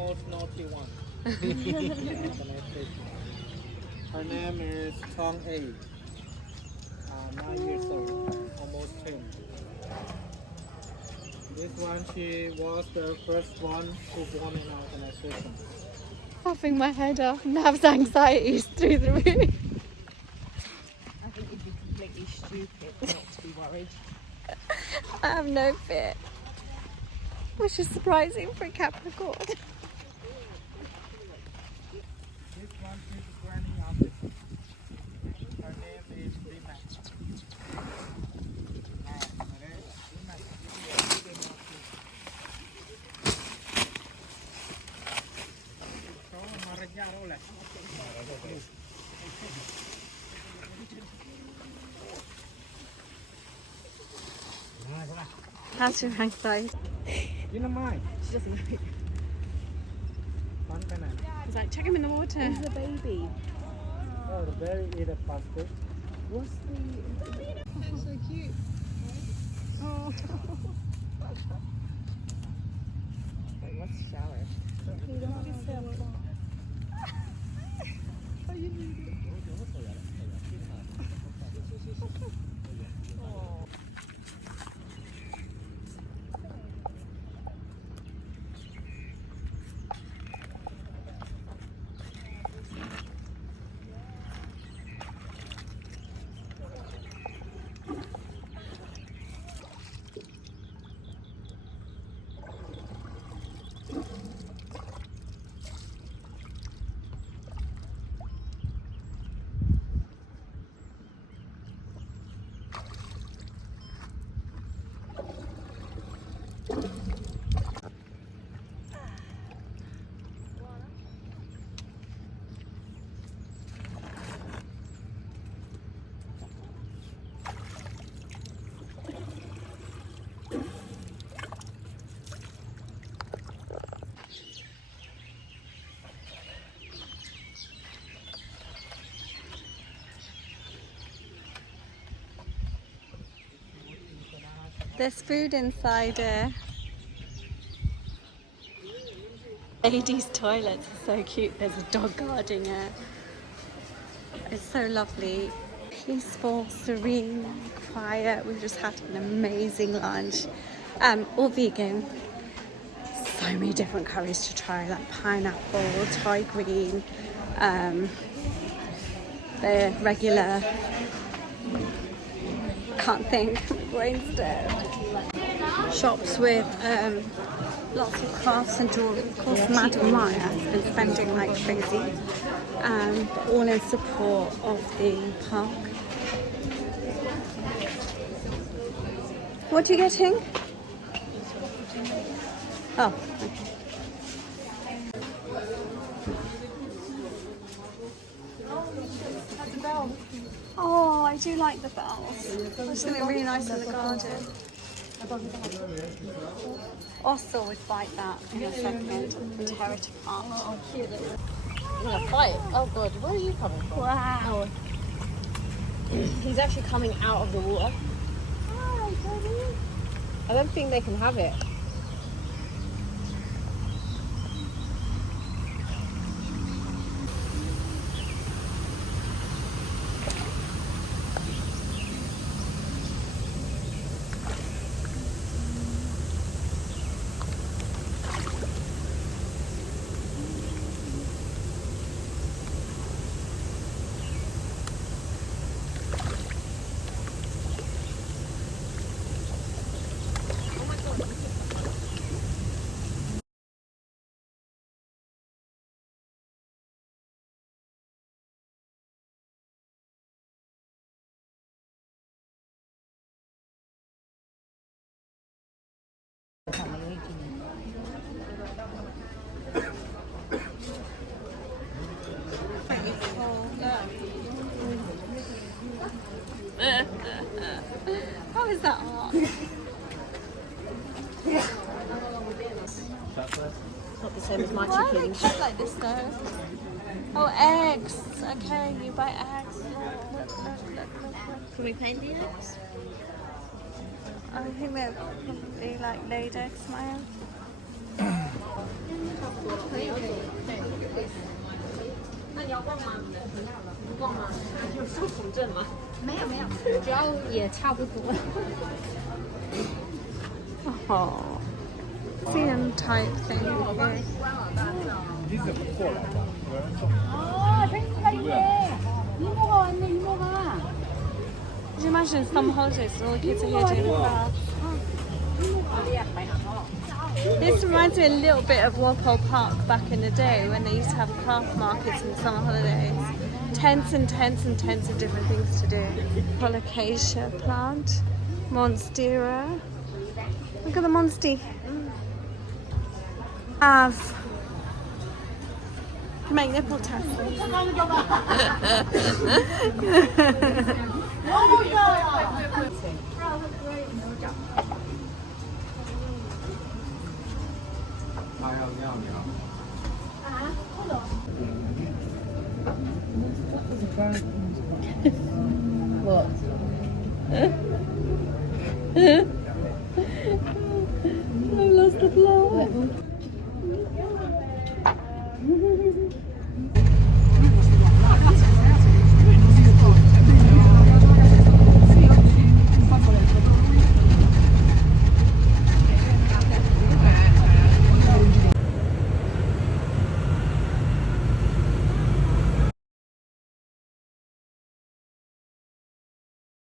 most naughty one. Her name is Chong A. 9 years old, almost 10. This one, she was the first one who born in our organization. Coughing my head off and have anxieties through the roof. I think it'd be completely stupid not to be worried. I have no fear, which is surprising for a Capricorn. This one is granny artist. Her name is Rima. How's your anxiety? You know mine. She doesn't know. Fun banana. He's like, check him in the water. Who's the baby? Oh, the berry eat a plastic. What's the... That's so cute. Oh. Wait, what's shower? There's food inside here. Ladies' toilets are so cute. There's a dog guarding it. It's so lovely. Peaceful, serene, quiet. We've just had an amazing lunch. All vegan. So many different curries to try, like pineapple, Thai green, the regular. Can't think. My brain's dead. Shops with lots of crafts and jewellery. Of course, Madam Maya has been spending like crazy, all in support of the park. What are you getting? Oh, okay. Oh, I do like the bells. There's something really nice in the garden. Also would like that in a second. The heritage park. Oh, cute. I'm gonna fight. Oh god, where are you coming from? Wow. He's actually coming out of the water. Hi, buddy. I don't think they can have it. How is that art? It's not the same as my Why are they chickens. cut like this though? Oh, eggs. Okay, you buy eggs. Look. Can we paint the eggs? I think they're probably like laid eggs, Smile. 那你要逛吗？不逛吗？有受恐症吗？没有没有，主要也差不多。Oh, museum type thing here. 你怎么过来的？有人送。 Could you imagine some holidays and all the kids are here doing crafts? This reminds me a little bit of Walpole Park back in the day when they used to have craft markets in the summer holidays. Tents and tents and tents of different things to do. Colocasia plant, Monstera. Look at the monster. Have can make nipple tassels. What?